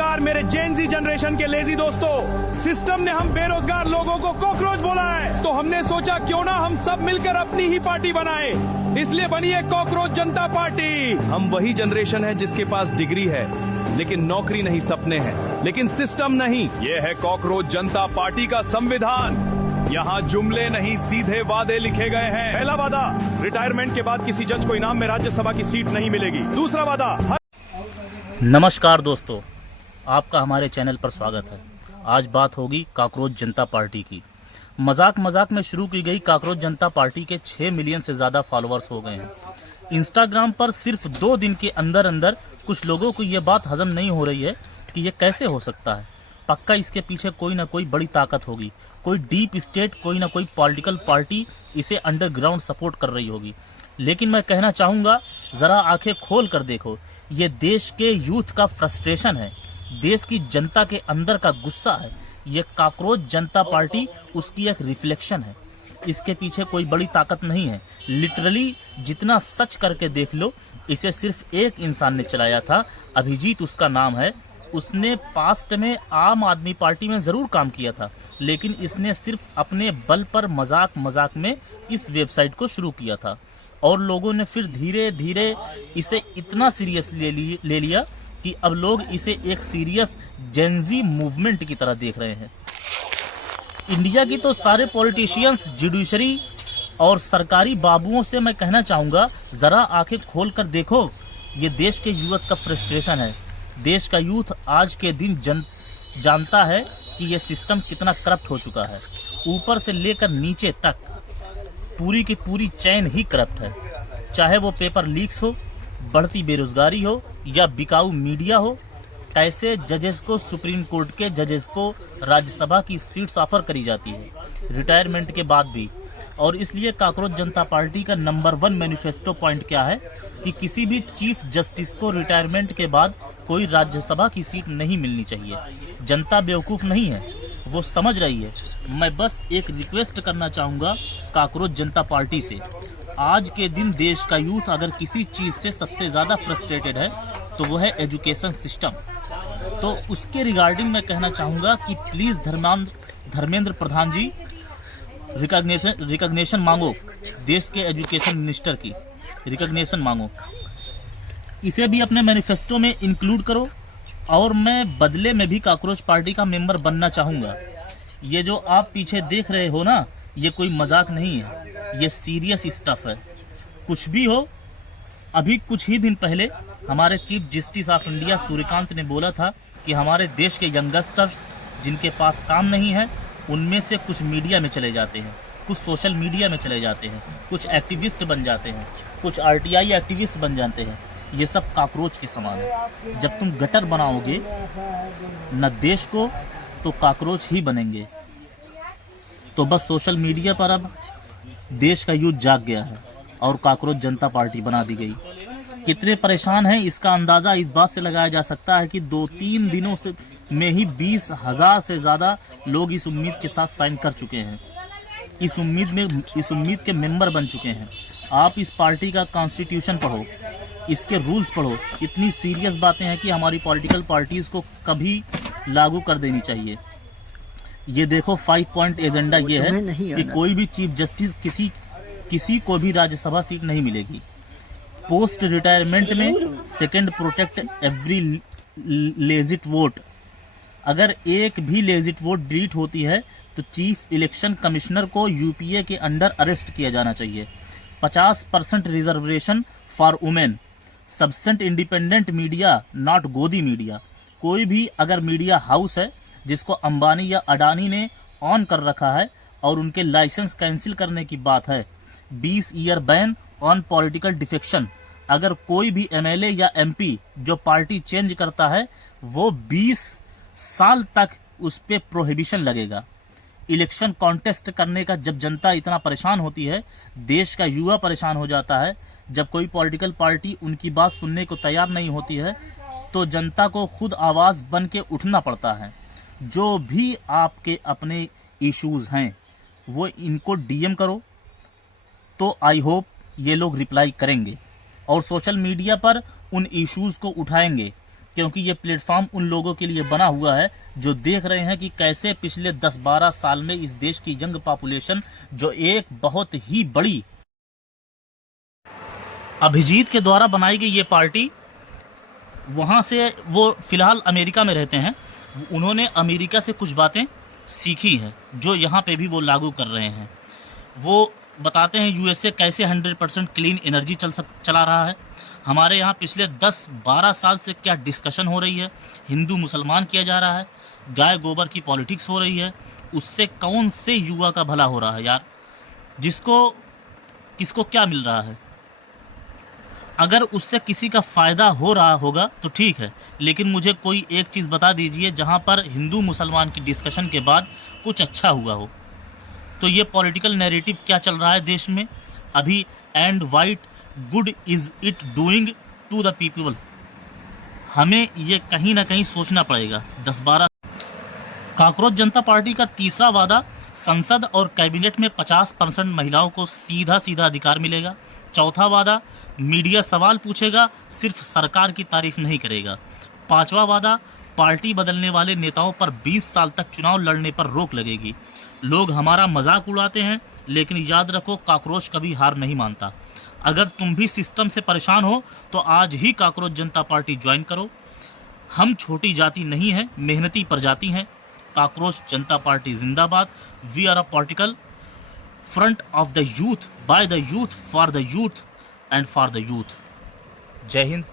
नमस्कार मेरे Gen Z generation के लेजी दोस्तों। सिस्टम ने हम बेरोजगार लोगों को कॉकरोच बोला है, तो हमने सोचा क्यों ना हम सब मिलकर अपनी ही पार्टी बनाए, इसलिए बनी है कॉकरोच जनता पार्टी। हम वही जनरेशन है जिसके पास डिग्री है लेकिन नौकरी नहीं, सपने हैं लेकिन सिस्टम नहीं। ये है कॉकरोच जनता पार्टी का संविधान। यहाँ जुमले नहीं सीधे वादे लिखे गए हैं। पहला वादा, रिटायरमेंट के बाद किसी जज को इनाम में राज्यसभा की सीट नहीं मिलेगी। दूसरा वादा, नमस्कार दोस्तों, आपका हमारे चैनल पर स्वागत है। आज बात होगी कॉकरोच जनता पार्टी की। मजाक में शुरू की गई कॉकरोच जनता पार्टी के 6 मिलियन से ज़्यादा फॉलोअर्स हो गए हैं। इंस्टाग्राम पर सिर्फ 2 दिन के अंदर कुछ लोगों को ये बात हजम नहीं हो रही है कि ये कैसे हो सकता है। पक्का इसके पीछे कोई ना कोई बड़ी ताकत होगी, कोई डीप स्टेट, कोई ना कोई पॉलिटिकल पार्टी इसे अंडरग्राउंड सपोर्ट कर रही होगी। लेकिन मैं कहना चाहूँगा, ज़रा आंखें खोल कर देखो, ये देश के यूथ का फ्रस्ट्रेशन है, देश की जनता के अंदर का गुस्सा है। ये कॉकरोच जनता पार्टी उसकी एक रिफ्लेक्शन है। इसके पीछे कोई बड़ी ताकत नहीं है। लिटरली जितना सच करके देख लो, इसे सिर्फ एक इंसान ने चलाया था, अभिजीत उसका नाम है। उसने पास्ट में आम आदमी पार्टी में ज़रूर काम किया था, लेकिन इसने सिर्फ अपने बल पर मजाक में इस वेबसाइट को शुरू किया था और लोगों ने फिर धीरे धीरे इसे इतना सीरियस ले लिया कि अब लोग इसे एक सीरियस जेनजी मूवमेंट की तरह देख रहे हैं। इंडिया की तो सारे पॉलिटिशियंस, जुडिशरी और सरकारी बाबुओं से मैं कहना चाहूँगा, ज़रा आंखें खोल कर देखो। ये देश के यूथ का फ्रस्ट्रेशन है। देश का यूथ आज के दिन जानता है कि ये सिस्टम कितना करप्ट हो चुका है। ऊपर से लेकर नीचे तक पूरी की पूरी चैन ही करप्ट है। चाहे वो पेपर लीक्स हो, बढ़ती बेरोजगारी हो या बिकाऊ मीडिया हो। कैसे जजेस को, सुप्रीम कोर्ट के जजेस को राज्यसभा की सीट्स ऑफर करी जाती है रिटायरमेंट के बाद भी। और इसलिए कॉकरोच जनता पार्टी का नंबर 1 मैनिफेस्टो पॉइंट क्या है कि किसी भी चीफ जस्टिस को रिटायरमेंट के बाद कोई राज्यसभा की सीट नहीं मिलनी चाहिए। जनता बेवकूफ़ नहीं है, वो समझ रही है। मैं बस एक रिक्वेस्ट करना चाहूँगा कॉकरोच जनता पार्टी से। आज के दिन देश का यूथ अगर किसी चीज़ से सबसे ज़्यादा फ्रस्ट्रेटेड है तो वो है एजुकेशन सिस्टम। तो उसके रिगार्डिंग मैं कहना चाहूँगा कि प्लीज़ धर्मेंद्र प्रधान जी, रिकॉग्निशन मांगो। देश के एजुकेशन मिनिस्टर की रिकॉग्निशन मांगो, इसे भी अपने मैनिफेस्टो में इंक्लूड करो। और मैं बदले में भी कॉकरोच पार्टी का मेंबर बनना चाहूँगा। ये जो आप पीछे देख रहे हो ना, ये कोई मजाक नहीं है, ये सीरियस स्टफ है। कुछ भी हो, अभी कुछ ही दिन पहले हमारे chief justice of India Suryakant ने बोला था कि हमारे देश के यंगस्टर्स जिनके पास काम नहीं है, उनमें से कुछ मीडिया में चले जाते हैं, कुछ सोशल मीडिया में चले जाते हैं, कुछ एक्टिविस्ट बन जाते हैं, कुछ आरटीआई एक्टिविस्ट बन जाते हैं। ये सब कॉकरोच के समान है। जब तुम गटर बनाओगे न देश को, तो कॉकरोच ही बनेंगे। तो बस सोशल मीडिया पर अब देश का यूथ जाग गया है और कॉकरोच जनता पार्टी बना दी गई। कितने परेशान हैं इसका अंदाज़ा इस बात से लगाया जा सकता है कि 2-3 दिनों से में ही 20,000 से ज़्यादा लोग इस उम्मीद के साथ साइन कर चुके हैं, इस उम्मीद के मेंबर बन चुके हैं। आप इस पार्टी का कॉन्स्टिट्यूशन पढ़ो, इसके रूल्स पढ़ो। इतनी सीरियस बातें हैं कि हमारी पॉलिटिकल पार्टीज़ को कभी लागू कर देनी चाहिए। ये देखो 5 पॉइंट एजेंडा ये है कि कोई भी चीफ जस्टिस किसी को भी राज्यसभा सीट नहीं मिलेगी। पोस्ट रिटायरमेंट में second protect every legit vote. अगर एक भी लेजिट वोट डिलीट होती है तो चीफ इलेक्शन कमिश्नर को यूपीए के अंडर अरेस्ट किया जाना चाहिए। 50% रिजर्वेशन फॉर वुमेन। सबसेंट independent media, not godi media. कोई भी अगर मीडिया हाउस है जिसको अंबानी या अडानी ने ऑन कर रखा है और उनके लाइसेंस कैंसिल करने की बात है, 20 year ban on political defection. अगर कोई भी एमएलए या एमपी जो पार्टी चेंज करता है, वो 20 साल तक उस पर प्रोहिबिशन लगेगा। इलेक्शन कॉन्टेस्ट करने का जब जनता इतना परेशान होती है, देश का युवा परेशान हो जाता है, जब कोई पॉलिटिकल पार्टी उनकी बात सुनने को तैयार नहीं होती है, तो जनता को खुद आवाज़ बन के उठना पड़ता है। जो भी आपके अपने इश्यूज़ हैं वो इनको डीएम करो, तो आई होप ये लोग रिप्लाई करेंगे और सोशल मीडिया पर उन इश्यूज़ को उठाएंगे क्योंकि ये प्लेटफॉर्म उन लोगों के लिए बना हुआ है जो देख रहे हैं कि कैसे पिछले 10-12 साल में इस देश की यंग पॉपुलेशन, जो एक बहुत ही बड़ी अभिजीत के द्वारा बनाई गई ये पार्टी, वहाँ से वो फिलहाल अमेरिका में रहते हैं, उन्होंने अमेरिका से कुछ बातें सीखी हैं जो यहाँ पे भी वो लागू कर रहे हैं। वो बताते हैं यूएसए कैसे 100% क्लीन एनर्जी चला रहा है, हमारे यहाँ पिछले 10-12 साल से क्या डिस्कशन हो रही है, हिंदू मुसलमान किया जा रहा है, गाय गोबर की पॉलिटिक्स हो रही है, उससे कौन से युवा का भला हो रहा है यार, किसको क्या मिल रहा है। अगर उससे किसी का फ़ायदा हो रहा होगा तो ठीक है, लेकिन मुझे कोई एक चीज़ बता दीजिए जहाँ पर हिंदू मुसलमान की डिस्कशन के बाद कुछ अच्छा हुआ हो। तो ये पॉलिटिकल नैरेटिव क्या चल रहा है देश में अभी, and what good is it doing to the people, हमें ये कहीं ना कहीं सोचना पड़ेगा। 10-12 काकरोच जनता पार्टी का तीसरा वादा, संसद और कैबिनेट में 50% महिलाओं को सीधा अधिकार मिलेगा। चौथा वादा, मीडिया सवाल पूछेगा, सिर्फ सरकार की तारीफ नहीं करेगा। पांचवा वादा, पार्टी बदलने वाले नेताओं पर 20 साल तक चुनाव लड़ने पर रोक लगेगी। लोग हमारा मजाक उड़ाते हैं, लेकिन याद रखो काकरोच कभी हार नहीं मानता। अगर तुम भी सिस्टम से परेशान हो तो आज ही काकरोच जनता पार्टी ज्वाइन करो। हम छोटी जाति नहीं है, मेहनती प्रजाति हैं। काकरोच जनता पार्टी जिंदाबाद। We are a political front of the youth, by the youth, for the youth and for the youth. जय हिंद।